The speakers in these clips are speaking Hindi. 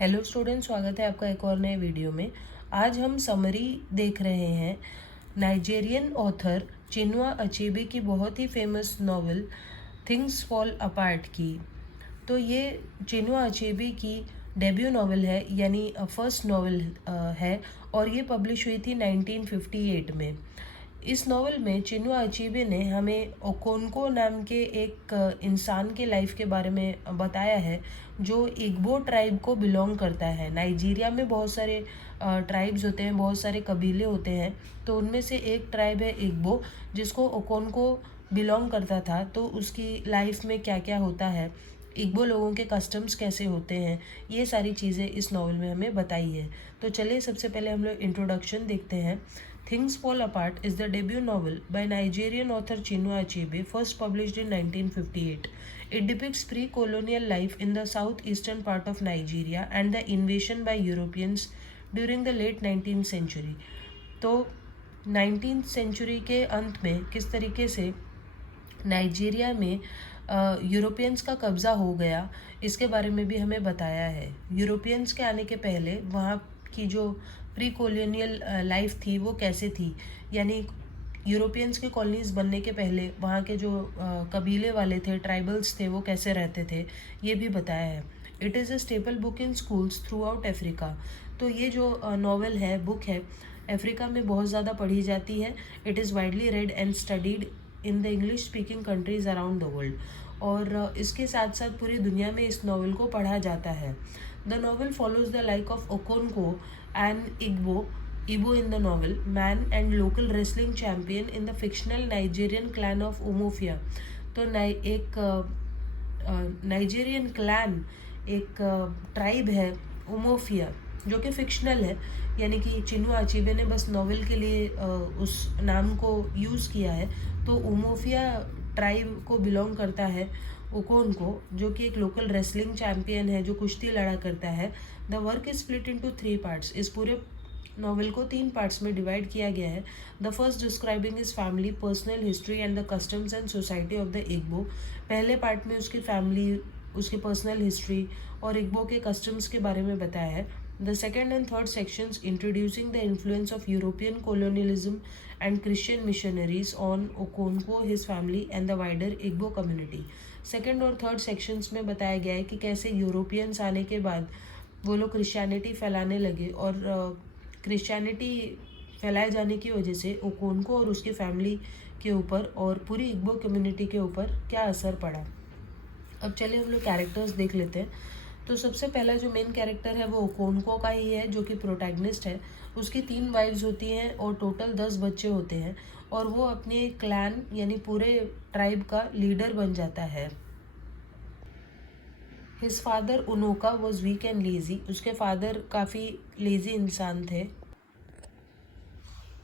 हेलो स्टूडेंट, स्वागत है आपका एक और नए वीडियो में। आज हम समरी देख रहे हैं नाइजीरियन ऑथर चिनुआ अचेबे की बहुत ही famous novel Things Fall Apart की। तो ये चिनुआ अचेबे की डेब्यू नॉवल है, यानी फर्स्ट नॉवल है, और ये पब्लिश हुई थी 1958 में। इस नॉवल में चिनुआ अचीबे ने हमें ओकोनको नाम के एक इंसान के लाइफ के बारे में बताया है, जो इग्बो ट्राइब को बिलोंग करता है। नाइजीरिया में बहुत सारे ट्राइब्स होते हैं, बहुत सारे कबीले होते हैं, तो उनमें से एक ट्राइब है इग्बो, जिसको ओकोनको बिलोंग करता था। तो उसकी लाइफ में क्या क्या होता है, इग्बो लोगों के कस्टम्स कैसे होते हैं, ये सारी चीज़ें इस नॉवल में हमें बताई है। तो चलिए सबसे पहले हम लोग इंट्रोडक्शन देखते हैं। Things Fall Apart is the debut novel by Nigerian author Chinua Achebe, first published in 1958. It depicts pre-colonial life in the southeastern part of Nigeria and the invasion by Europeans during the late 19th century. तो 19th सेंचुरी के अंत में किस तरीके से नाइजीरिया में यूरोपियंस का कब्ज़ा हो गया, इसके बारे में भी हमें बताया है। यूरोपियंस के आने के पहले वहाँ की जो प्री कॉलोनियल लाइफ थी वो कैसे थी, यानी यूरोपियंस के कॉलोनीज बनने के पहले वहाँ के जो कबीले वाले थे, ट्राइबल्स थे, वो कैसे रहते थे, ये भी बताया है। It is a staple book in schools through out Africa. तो ये जो नॉवल है, बुक है, अफ्रीका में बहुत ज़्यादा पढ़ी जाती है। It is widely red and studied in the English speaking countries around the world. और इसके साथ साथ पूरी दुनिया में इस नॉवल को पढ़ा जाता है। The novel follows the life of Okonkwo and Igbo in the novel, man and local wrestling champion in the fictional Nigerian clan of Umofia। तो एक नाइजीरियन क्लैन, एक ट्राइब है उमोफिया, जो कि फिक्शनल है, यानी कि चिनुआ अचीबे ने बस नॉवल के लिए उस नाम को यूज़ किया है। तो उमोफिया ट्राइब को बिलोंग करता है ओकोनको, जो कि एक लोकल रेसलिंग चैम्पियन है, जो कुश्ती लड़ा करता है। The work is split into 3 parts. इस पूरे नॉवल को 3 पार्ट्स में डिवाइड किया गया है। The first describing is family, personal history and the customs and society of the Igbo. पहले पार्ट में उसकी फैमिली, उसकी पर्सनल हिस्ट्री और इग्बो के कस्टम्स के बारे में बताया है। The second and third sections introducing the influence of European colonialism and Christian missionaries on ओकोनको, his family and the wider Igbo community। Second और थर्ड सेक्शंस में बताया गया है कि कैसे यूरोपियंस आने के बाद वो लोग क्रिश्चियनिटी फैलाने लगे, और क्रिश्चियनिटी फैलाए जाने की वजह से ओकोनको और उसकी फैमिली के ऊपर और पूरी इग्बो कम्युनिटी के ऊपर क्या असर पड़ा। अब चलिए हम लोग कैरेक्टर्स देख लेते हैं। तो सबसे पहला जो मेन कैरेक्टर है वो ओकोनको का ही है, जो कि प्रोटैगनिस्ट है। उसकी 3 वाइफ्स होती हैं और टोटल 10 बच्चे होते हैं, और वो अपने क्लैन यानी पूरे ट्राइब का लीडर बन जाता है। His father Unoka was weak and lazy. उसके फादर काफ़ी लेजी इंसान थे।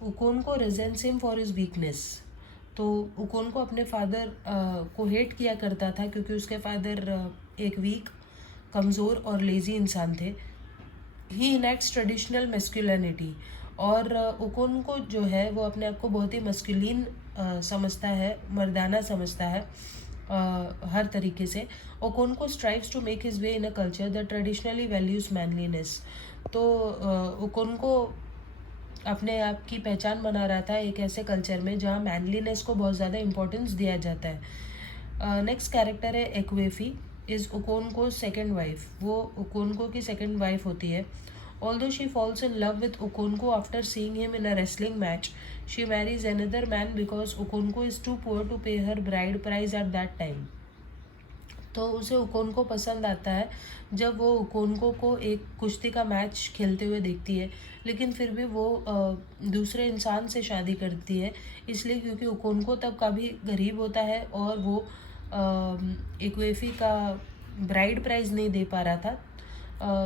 Okonkwo resents him for his weakness. तो ओकोनको अपने फादर को हेट किया करता था, क्योंकि उसके फादर एक वीक, कमज़ोर और लेज़ी इंसान थे। ही इनेक्ट्स ट्रेडिशनल मेस्कुलिनिटी। और ओकोनको जो है वो अपने आप को बहुत ही मस्कुलिन समझता है, मर्दाना समझता है हर तरीके से। Okonkwo strives to make his way in a culture that traditionally values manliness. तो ओकोनको अपने आप की पहचान बना रहा था एक ऐसे कल्चर में जहाँ मैनलीनेस को बहुत ज़्यादा इंपॉर्टेंस दिया जाता है। नेक्स्ट कैरेक्टर है Ekwefi, is Okonkwo second wife. वो ओकोनको की सेकेंड वाइफ होती है। Although she falls in love with Okonkwo after seeing him in a wrestling match, she marries another man because Okonkwo is too poor to pay her bride price at that time. तो उसे ओकोनको पसंद आता है जब वो ओकोनको को एक कुश्ती का मैच खेलते हुए देखती है, लेकिन फिर भी वो दूसरे इंसान से शादी करती है, इसलिए क्योंकि ओकोनको तब काफ़ी गरीब होता है और वो एक्वेफी का ब्राइड प्राइज नहीं दे पा रहा था।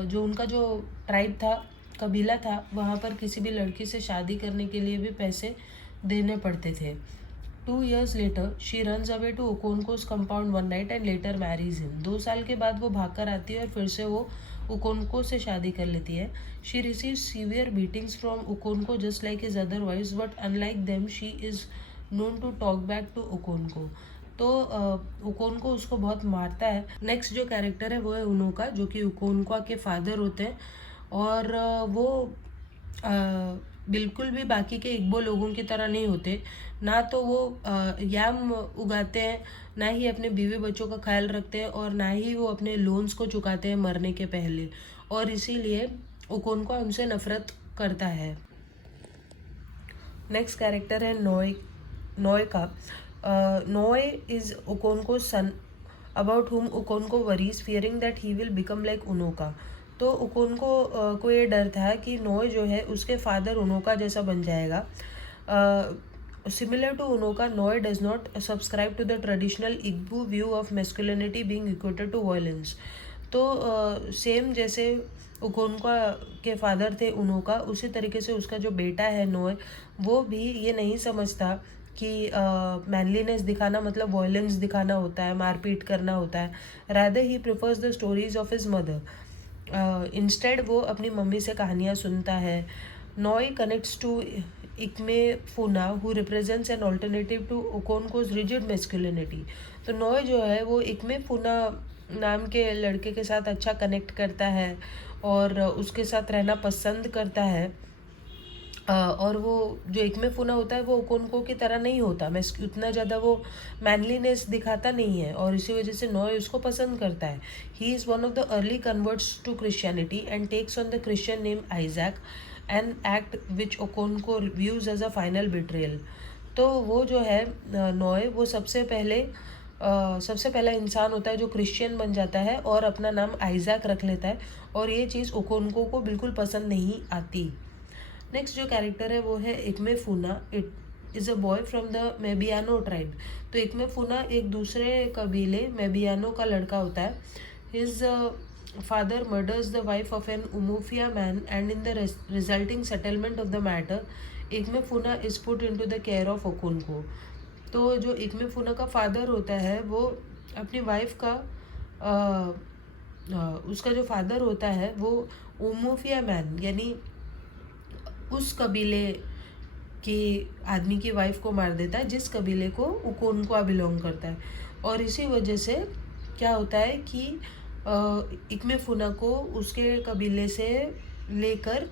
जो उनका जो ट्राइब था, कबीला था, वहाँ पर किसी भी लड़की से शादी करने के लिए भी पैसे देने पड़ते थे। 2 years later, she runs away to Okonko's compound one night and later marries him। 2 साल के बाद वो भाग कर आती है और फिर से वो ओकोनको से शादी कर लेती है। She receives severe beatings from Okonko just like his other wives, but unlike them, she is known to talk back to Okonko। तो ओकोनको उसको बहुत मारता है। नेक्स्ट जो कैरेक्टर है वो है उनोका, जो कि ओकोनक्वा के फादर होते हैं। और वो बिल्कुल भी बाकी के इग्बो लोगों की तरह नहीं होते। ना तो वो याम उगाते हैं, ना ही अपने बीवी बच्चों का ख्याल रखते हैं, और ना ही वो अपने लोन्स को चुकाते हैं मरने के पहले। और इसीलिए ओकोनक्वा उनसे नफरत करता है। नेक्स्ट कैरेक्टर है नोय का। नोय is ओकोनको son, about whom Okonkwo worries fearing that he will become like Unoka. तो ओकोनको को ये डर था कि नोय जो है उसके फादर उनोका जैसा बन जाएगा। Similar to Unoka, Noy does not subscribe to the traditional Igbo view of masculinity being equated to violence. तो सेम जैसे ओकोनक्वा के फादर थे उनोका, उसी तरीके से उसका जो बेटा है नोय, वो भी ये नहीं समझता कि मैनलीनेस दिखाना मतलब वायलेंस दिखाना होता है, मारपीट करना होता है। Rather he prefers the stories of his mother. Instead वो अपनी मम्मी से कहानियाँ सुनता है। Nwoye connects to Ikemefuna who represents an alternative to Okonkwo's rigid masculinity. तो नॉय जो है वो इकमे फूना नाम के लड़के के साथ अच्छा कनेक्ट करता है और उसके साथ रहना पसंद करता है। और वो जो इकमे फूना होता है वो ओकोनको की तरह नहीं होता, मैं उतना ज़्यादा वो मैनलीनेस दिखाता नहीं है, और इसी वजह से नॉय उसको पसंद करता है। He is one of the early converts to Christianity and takes on the Christian name Isaac, an act which Okonkwo views as a final betrayal. तो वो जो है नॉय, वो सबसे पहला इंसान होता है जो क्रिश्चियन बन जाता है और अपना नाम आइजैक रख लेता है, और ये चीज़ ओकोनको को बिल्कुल पसंद नहीं आती। नेक्स्ट जो कैरेक्टर है वो है Ikemefuna. It is a boy from the Mbaino tribe. तो इकमे फूना एक दूसरे कबीले मेबियानो का लड़का होता है। His father murders the wife of an Umuofia man and in the resulting settlement of the matter Ikemefuna is put into the care of Okonkwo. तो जो इकमे फूना का फादर होता है वो अपनी वाइफ का उसका जो फादर होता है वो उमोफिया मैन यानी उस कबीले के आदमी की वाइफ को मार देता है जिस कबीले को ओकोनक्वा बिलोंग करता है। और इसी वजह से क्या होता है कि इकमे फूना को उसके कबीले से लेकर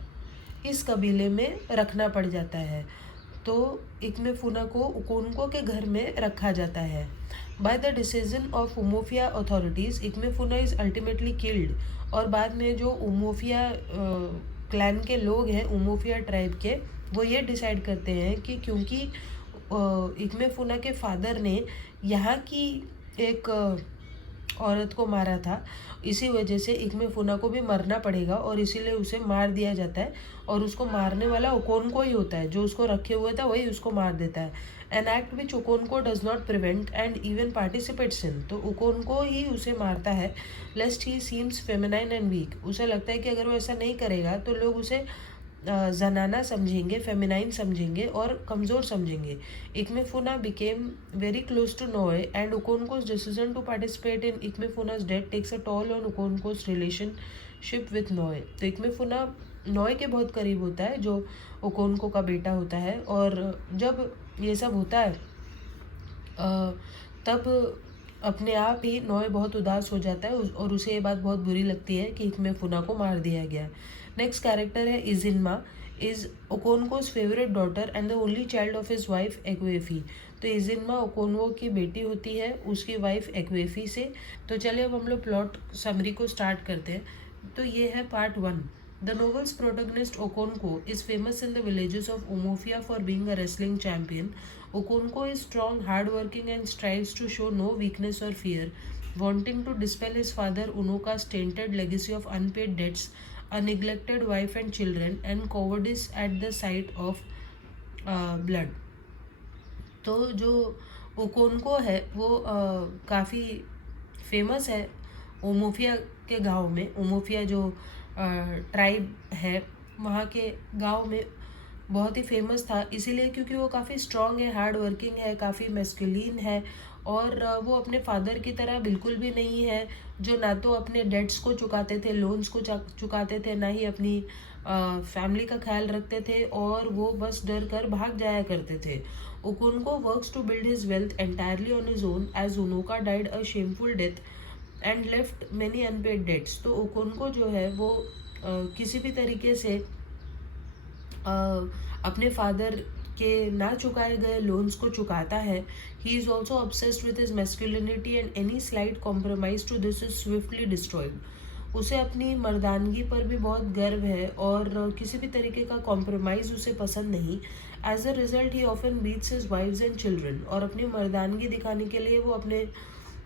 इस कबीले में रखना पड़ जाता है। तो इकमे फूना को ओकोनको के घर में रखा जाता है। By the decision of Umuofia authorities Ikemefuna is ultimately killed. और बाद में जो उमोफिया क्लैन के लोग हैं, उमोफिया ट्राइब के, वो ये डिसाइड करते हैं कि क्योंकि इकमे फूना के फादर ने यहाँ की एक औरत को मारा था, इसी वजह से इकमे फूना को भी मरना पड़ेगा, और इसीलिए उसे मार दिया जाता है। और उसको मारने वाला ओकोनको ही होता है, जो उसको रखे हुए था वही उसको मार देता है। An act which Okonkwo does not prevent and even participates in. तो ओकोनको ही उसे मारता है, lest he seems feminine and weak. उसे लगता है कि अगर वो ऐसा नहीं करेगा तो लोग उसे जनाना समझेंगे, फेमिनाइन समझेंगे और कमज़ोर समझेंगे। Ikemefuna became very close to Nwoye and Okonkwo's decision to participate in Ikemefuna's death takes a toll on Okonkwo's relationship with नोए। तो इकमे फूना नोए के बहुत करीब होता है, जो ओकोनको का बेटा होता है। और जब ये सब होता है तब अपने आप ही नोए बहुत उदास हो जाता है और उसे ये बात बहुत बुरी लगती है कि इकमे फूना को मार दिया गया। नेक्स्ट कैरेक्टर है Ezinma. Is Okonkwo's favourite daughter and the only child of his wife Ekwefi. तो इजिनमा ओकोनको की बेटी होती है उसकी वाइफ एक्वेफी से। तो चलिए अब हम लोग प्लॉट समरी को स्टार्ट करते हैं। तो ये है part 1। The novel's protagonist Okonko is famous in the villages of Umofia for being a wrestling champion. Okonko is strong, hardworking, and strives to show no weakness or fear, wanting to dispel his father Unoka's tainted legacy of unpaid debts, a neglected wife and children, and cowardice at the sight of blood. तो जो ओकोनको है वो काफ़ी फेमस है उमोफिया के गांव में। उमोफिया जो ट्राइब है वहाँ के गांव में बहुत ही फेमस था, इसीलिए क्योंकि वो काफ़ी स्ट्रॉन्ग है, हार्ड वर्किंग है, काफ़ी मैस्कुलिन है, और वो अपने फादर की तरह बिल्कुल भी नहीं है, जो ना तो अपने डेट्स को चुकाते थे, लोन्स को चुकाते थे, ना ही अपनी फैमिली का ख्याल रखते थे, और वो बस डर कर भाग जाया करते थे। Okonkwo works to build his wealth entirely on his own as Unoka died a shameful death and left many unpaid debts. तो ओकोनको जो है वो किसी भी तरीके से अपने फादर के ना चुकाए गए लोन्स को चुकाता है. He is also obsessed with his masculinity and any slight compromise to this is swiftly destroyed. उसे अपनी मर्दानगी पर भी बहुत गर्व है और किसी भी तरीके का कॉम्प्रोमाइज़ उसे पसंद नहीं. As a result he often beats his wife's and children. और अपनी मर्दानगी दिखाने के लिए वो अपने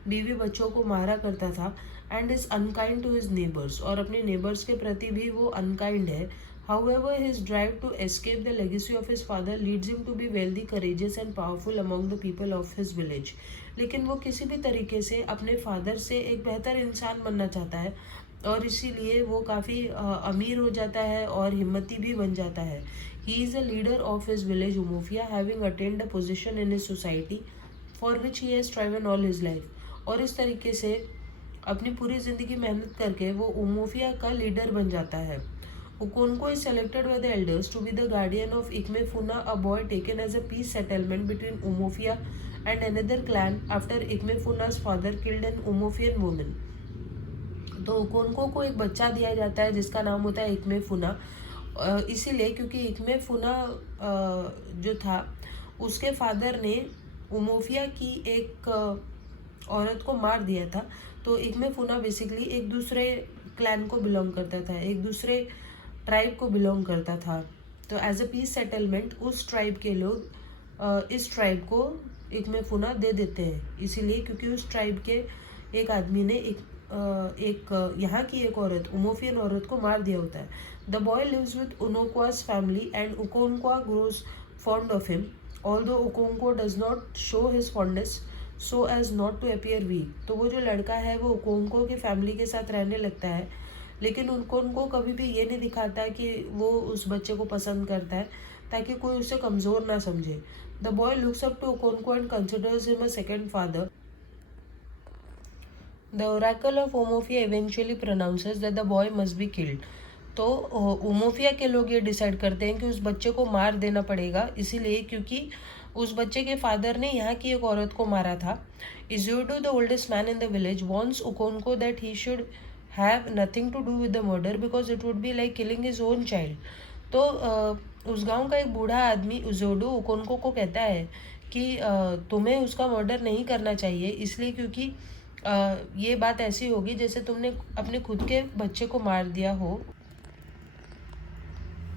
बीवी बच्चों को मारा करता था. And is unkind to his neighbours. और अपने नेबर्स के प्रति भी वो अनकाइंड है. However, his drive to escape the legacy of his father leads him to be wealthy, courageous and powerful among the people of his village. लेकिन वो किसी भी तरीके से अपने फादर से एक बेहतर इंसान बनना चाहता है और इसीलिए वो काफ़ी अमीर हो जाता है और हिम्मती भी बन जाता है. He is a leader of his village Umofia, having attained a position in his society for which he has striven all his life. और इस तरीके से अपनी पूरी ज़िंदगी मेहनत करके वो उमोफिया का लीडर बन जाता है. Okonkwo is selected by the elders to be the guardian of Ikmefuna, a boy taken as a peace settlement between Umofia and another clan after Ikmefuna's father killed an Umofian woman. तो ओकोनको को एक बच्चा दिया जाता है जिसका नाम होता है इकमेफुना. इसीलिए क्योंकि इकमेफुना जो था उसके फादर ने उमोफिया की एक औरत को मार दिया था. तो इकमेफुना बेसिकली एक दूसरे क्लैन को बिलोंग करता था, एक दूसरे ट्राइब को बिलोंग करता था. तो एज अ पीस सेटलमेंट उस ट्राइब के लोग इस ट्राइब को इकमेफुना दे देते हैं. इसीलिए क्योंकि उस ट्राइब के एक आदमी ने एक यहाँ की एक औरत, उमोफियन औरत को मार दिया होता है. The boy lives with Okonkwo's family and Okonkwo grows fond of him. Although Okonkwo does not show his fondness so as not to appear weak. तो वो जो लड़का है वो ओकोनको की फैमिली के साथ रहने लगता है, लेकिन उनको कभी भी ये नहीं दिखाता कि वो उस बच्चे को पसंद करता है ताकि कोई उसे कमज़ोर ना समझे. The boy looks up to Okonkwo and considers him a second father. The oracle of Umuofia eventually pronounces that the boy must be killed. तो उमोफिया के लोग ये डिसाइड करते हैं कि उस बच्चे को मार देना पड़ेगा, इसीलिए क्योंकि उस बच्चे के फादर ने यहाँ की एक औरत को मारा था. Ezeudu the oldest man in the village wants Okonkwo that he should have nothing to do with the murder because it would be like killing his own child. तो उस गांव का एक बूढ़ा आदमी उजोडो ओकोनको को कहता है कि तुम्हें उसका मर्डर नहीं करना चाहिए, इसलिए क्योंकि ये बात ऐसी होगी जैसे तुमने अपने खुद के बच्चे को मार दिया हो.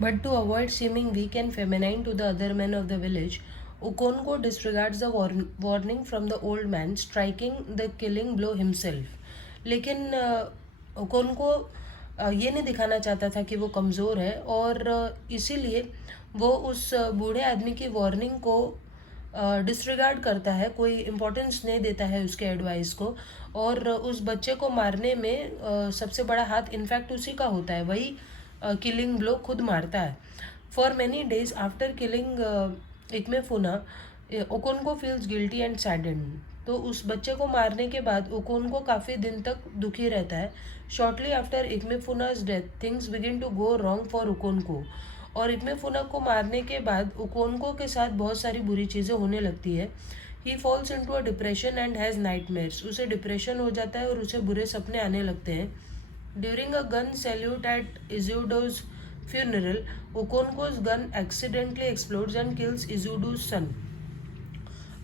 But to avoid seeming weak and feminine to the other men of the village, Okonkwo disregards the warning from the old man, striking the killing blow himself. लेकिन ओकोनको ये नहीं दिखाना चाहता था कि वो कमज़ोर है और इसीलिए वो उस बूढ़े आदमी की वार्निंग को डिसरिगार्ड करता है, कोई इम्पोर्टेंस नहीं देता है उसके एडवाइस को. और उस बच्चे को मारने में सबसे बड़ा हाथ इनफैक्ट उसी का होता है, वही किलिंग ब्लो खुद मारता है. For many days after killing Ikemefuna Okonkwo feels guilty and saddened. तो उस बच्चे को मारने के बाद ओकोनको काफ़ी दिन तक दुखी रहता है. Shortly after Ikemefuna's death things begin to go wrong for Okonkwo. और इकमेफुना को मारने के बाद ओकोनको के साथ बहुत सारी बुरी चीज़ें होने लगती है. He falls into a depression and has nightmares. उसे डिप्रेशन हो जाता है और उसे बुरे सपने आने लगते हैं. During a gun salute at Ezeudu's funeral Okonkwo's gun accidentally explodes and kills Ezeudu's son.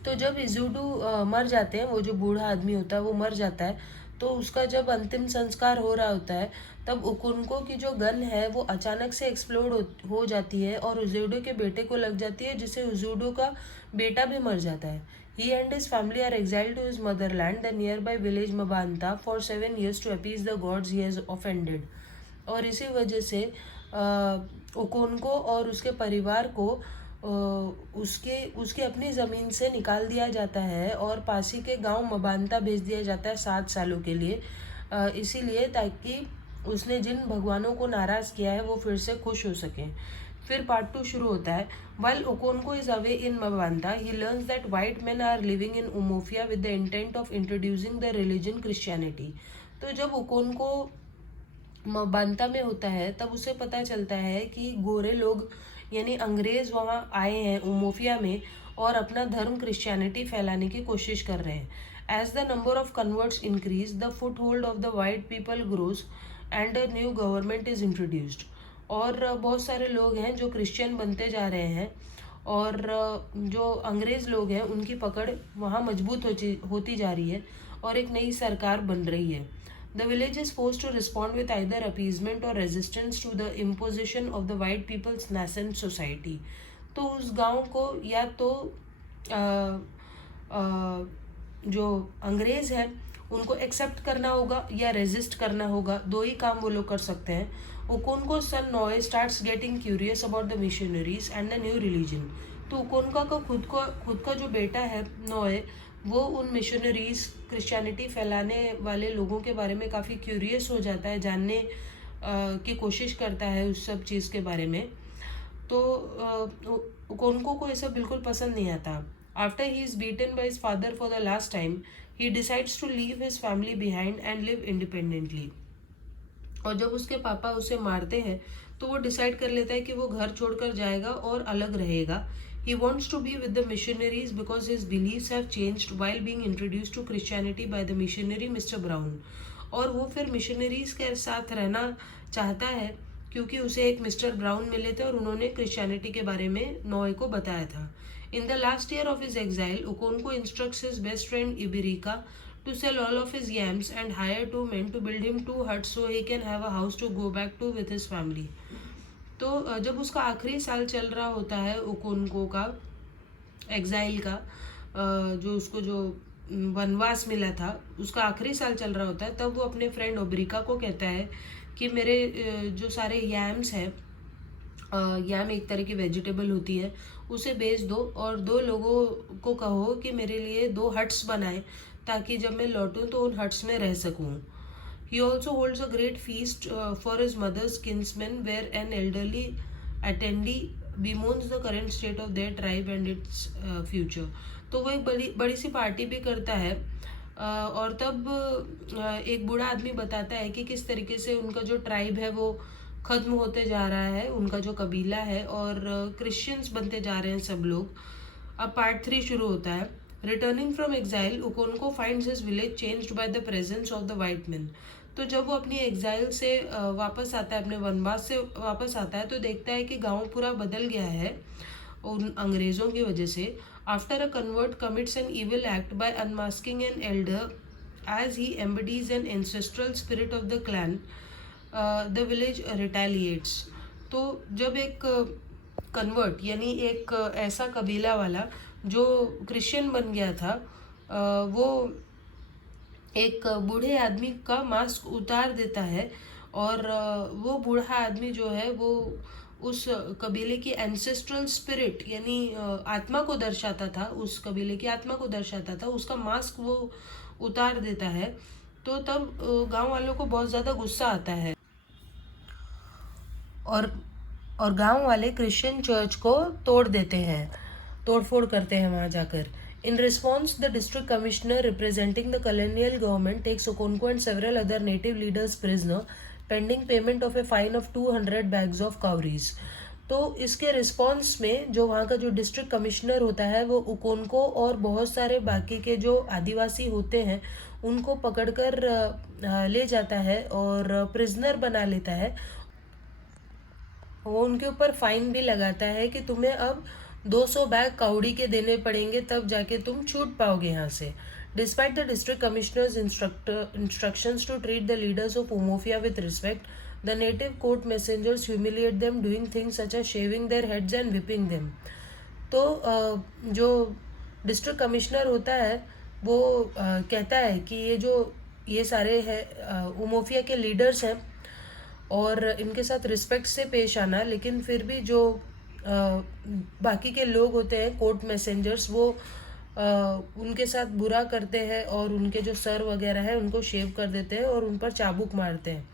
तो जब इज़ुडू मर जाते हैं, वो जो बूढ़ा आदमी होता है वो मर जाता है, तो उसका जब अंतिम संस्कार हो रहा होता है तब ओकोनको की जो गन है वो अचानक से एक्सप्लोड हो जाती है और इज़ुडो के बेटे को लग जाती है, जिससे इज़ुडो का बेटा भी मर जाता है. He and his family are exiled to his motherland the nearby village Mbanta for 7 years to appease the gods he has offended. और इसी वजह से ओकोनको और उसके परिवार को उसके अपनी ज़मीन से निकाल दिया जाता है और पासी के गांव मबांता भेज दिया जाता है 7 सालों के लिए, इसीलिए ताकि उसने जिन भगवानों को नाराज़ किया है वो फिर से खुश हो सकें. फिर पार्ट 2 शुरू होता है. While Okonkwo is away in Mbanta he learns that white man are living in Umuofia with the intent of introducing the religion Christianity. तो जब ओकोनको मबांता में होता है तब उसे पता चलता है कि गोरे लोग यानी अंग्रेज वहाँ आए हैं उमोफिया में और अपना धर्म क्रिश्चियनिटी फैलाने की कोशिश कर रहे हैं। As the number of converts increase, the foothold of the white people grows and a new government is introduced. और बहुत सारे लोग हैं जो क्रिश्चियन बनते जा रहे हैं और जो अंग्रेज लोग हैं उनकी पकड़ वहाँ मजबूत होती जा रही है और एक नई सरकार बन रही है। The village is forced to respond with either appeasement or resistance to the imposition of the white people's nascent society. तो उस गांव को या तो आ, आ, जो अंग्रेज हैं उनको एक्सेप्ट करना होगा या रेजिस्ट करना होगा, दो ही काम वो लोग कर सकते हैं। Okonkwo son Nwoye starts getting curious about the missionaries and the new religion. तो ओकोनका का खुद का जो बेटा है नॉय, वो उन मिशनरीज क्रिश्चियनिटी फैलाने वाले लोगों के बारे में काफ़ी क्यूरियस हो जाता है, जानने की कोशिश करता है उस सब चीज़ के बारे में। तो ओकोनको को ये सब बिल्कुल पसंद नहीं आता। After he is beaten by his father for the last time, he decides to leave his family behind and live independently. और जब उसके पापा उसे मारते हैं तो वो डिसाइड कर लेता है कि वो घर छोड़कर जाएगा और अलग रहेगा। He wants to be with the missionaries because his beliefs have changed while being introduced to Christianity by the missionary Mr. Brown. और वो फिर मिशनरीज के साथ रहना चाहता है क्योंकि उसे एक मिस्टर ब्राउन मिले थे और उन्होंने क्रिश्चियनिटी के बारे में नॉय को बताया था। In the last year of his exile, Okonkwo instructs his best friend Obierika to sell all of his yams and hire 2 men to build him 2 huts so he can have a house to go back to with his family. तो जब उसका आखिरी साल चल रहा होता है ओकोनको का एग्जाइल का, जो उसको जो वनवास मिला था उसका आखिरी साल चल रहा होता है, तब वो अपने फ्रेंड ओब्रिका को कहता है कि मेरे जो सारे यैम्स हैं, यैम एक तरह की वेजिटेबल होती है, उसे बेच दो और 2 लोगों को कहो कि मेरे लिए 2 हट्स बनाए ताकि जब मैं लौटूं तो उन हट्स में रह सकूं। He also holds a great feast for his mother's kinsmen where an elderly attendee bemoans the current state of their tribe and its future. तो वो एक बड़ी सी पार्टी भी करता है और तब एक बूढ़ा आदमी बताता है कि किस तरीके से उनका जो ट्राइब है वो ख़त्म होते जा रहा है, उनका जो कबीला है, और क्रिश्चियंस बनते जा रहे हैं सब लोग। अब पार्ट 3 शुरू होता है। Returning from exile, Okonkwo finds his village changed by the presence of the white man. तो जब वो अपनी एग्जाइल से वापस आता है, अपने वनवास से वापस आता है, तो देखता है कि गांव पूरा बदल गया है उन अंग्रेज़ों की वजह से। After a convert commits an evil act by unmasking an elder as he embodies an ancestral spirit of the clan, the village retaliates. तो जब एक कन्वर्ट यानी एक ऐसा कबीला वाला जो क्रिश्चियन बन गया था, वो एक बूढ़े आदमी का मास्क उतार देता है और वो बूढ़ा आदमी जो है वो उस कबीले की एंसेस्ट्रल स्पिरिट यानी आत्मा को दर्शाता था, उस कबीले की आत्मा को दर्शाता था, उसका मास्क वो उतार देता है। तो तब गांव वालों को बहुत ज़्यादा गुस्सा आता है और गांव वाले क्रिश्चियन चर्च को तोड़ देते हैं, तोड़फोड़ करते हैं वहाँ जाकर। In response, the district commissioner representing the colonial government takes Okonkwo and several other native leaders prisoner, pending payment of a fine of 200 bags of cowries. तो इसके रिस्पॉन्स में जो वहाँ का जो डिस्ट्रिक्ट कमिश्नर होता है वो ओकोनको और बहुत सारे बाकी के जो आदिवासी होते हैं उनको पकड़कर ले जाता है और प्रिजनर बना लेता है। वो उनके ऊपर फाइन भी लगाता है कि तुम्हें अब 200 बैग काउडी के देने पड़ेंगे, तब जाके तुम छूट पाओगे यहाँ से। Despite the district commissioner's instructions to treat the leaders of Umuofia with respect, the native court messengers humiliate them doing things such as shaving their heads and whipping them. तो जो डिस्ट्रिक्ट कमिश्नर होता है वो कहता है कि ये सारे हैं उमोफिया के लीडर्स हैं और इनके साथ रिस्पेक्ट से पेश आना, लेकिन फिर भी जो बाकी के लोग होते हैं कोर्ट मैसेंजर्स, वो उनके साथ बुरा करते हैं और उनके जो सर वगैरह है उनको शेव कर देते हैं और उन पर चाबुक मारते हैं।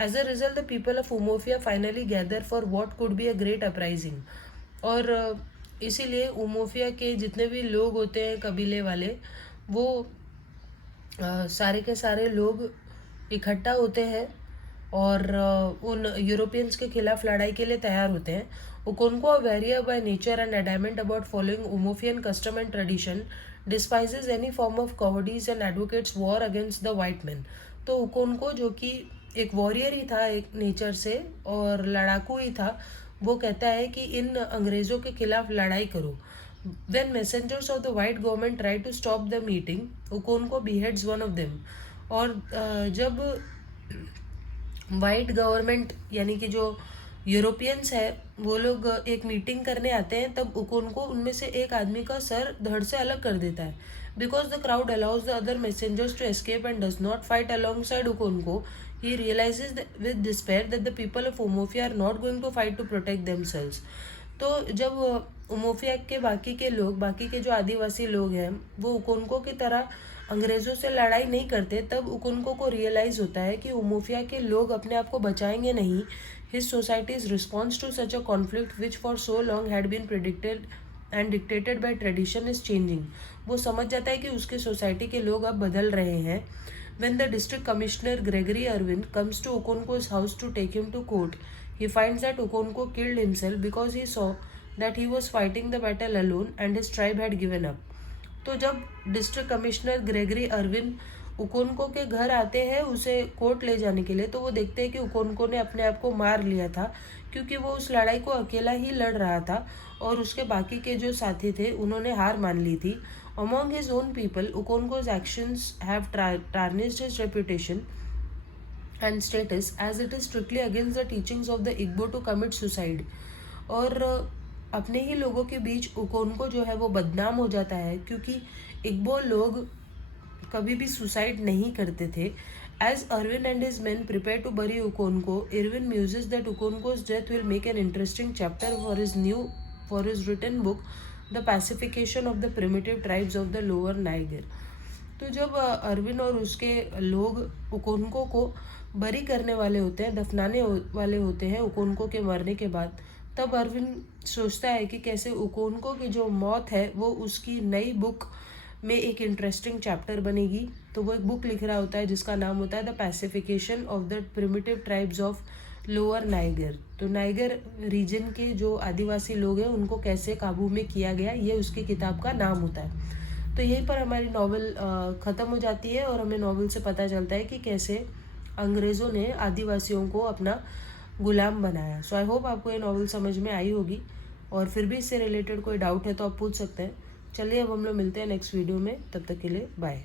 As a result the people of Umuofia finally gather for what could be a great uprising. और इसीलिए उमोफिया के जितने भी लोग होते हैं कबीले वाले, वो सारे के सारे लोग इकट्ठा होते हैं और उन यूरोपियंस के खिलाफ लड़ाई के लिए तैयार होते हैं। Okonkwo, a warrior by nature and adamant about following Umofian custom and tradition, despises any form of cowardice and advocates war against the white men. तो उकोनको जो कि एक वॉरियर ही था एक नेचर से और लड़ाकू ही था, वो कहता है कि इन अंग्रेज़ों के खिलाफ लड़ाई करो. When messengers of the white government try to stop the meeting, उकोनको beheads one of them. और जब वाइट गवर्नमेंट यानी कि जो यूरोपियंस है वो लोग एक मीटिंग करने आते हैं, तब उनको उनमें से एक आदमी का सर धड़ से अलग कर देता है. Because the crowd allows the other messengers to escape and does not fight alongside Uko, he realizes with despair that the people of Umuofia are not going to fight to protect themselves. तो जब उमोफिया के बाकी के जो आदिवासी लोग हैं वो उकोनको की तरह अंग्रेज़ों से लड़ाई नहीं करते, तब उकोनको को रियलाइज़ होता है कि उमोफिया के लोग अपने आप को बचाएंगे नहीं. His society's response to such a conflict which for so long had been predicted and dictated by tradition is changing. वो समझ जाता है कि उसके सोसाइटी के लोग अब बदल रहे हैं. When the district commissioner Gregory Irwin comes to Okonko's house to take him to court, he finds that Okonko killed himself because he saw that he was fighting the battle alone and his tribe had given up. तो जब डिस्ट्रिक्ट कमिश्नर ग्रेगरी अर्विन उकोनको के घर आते हैं उसे कोर्ट ले जाने के लिए, तो वो देखते हैं कि उकोनको ने अपने आप को मार लिया था क्योंकि वो उस लड़ाई को अकेला ही लड़ रहा था और उसके बाकी के जो साथी थे उन्होंने हार मान ली थी. Among his own people, Ukonko's actions have tarnished his reputation and status as it is strictly against the teachings of the Igbo to commit suicide. और अपने ही लोगों के बीच उकोनको जो है वो बदनाम हो जाता है क्योंकि इग्बो लोग कभी भी सुसाइड नहीं करते थे. As Irwin and his men prepare to bury Ukonko, Irwin muses that Ukonko's death will make an interesting chapter for his written book, the pacification of the primitive tribes of the lower Niger. तो जब अरविन और उसके लोग उकोनको को बरी करने वाले होते हैं, दफनाने वाले होते हैं उकोनको के मरने के बाद, तब अरविन सोचता है कि कैसे उकोनको की जो मौत है वो उसकी नई बुक में एक इंटरेस्टिंग चैप्टर बनेगी. तो वो एक बुक लिख रहा होता है जिसका नाम होता है the pacification of the primitive tribes of lower Niger. तो नाइगर रीजन के जो आदिवासी लोग हैं उनको कैसे काबू में किया गया, ये उसकी किताब का नाम होता है. तो यहीं पर हमारी नॉवल ख़त्म हो जाती है और हमें नॉवल से पता चलता है कि कैसे अंग्रेज़ों ने आदिवासियों को अपना गुलाम बनाया. सो आई होप आपको ये नॉवल समझ में आई होगी और फिर भी इससे रिलेटेड कोई डाउट है तो आप पूछ सकते हैं. चलिए अब हम लोग मिलते हैं नेक्स्ट वीडियो में, तब तक के लिए बाय.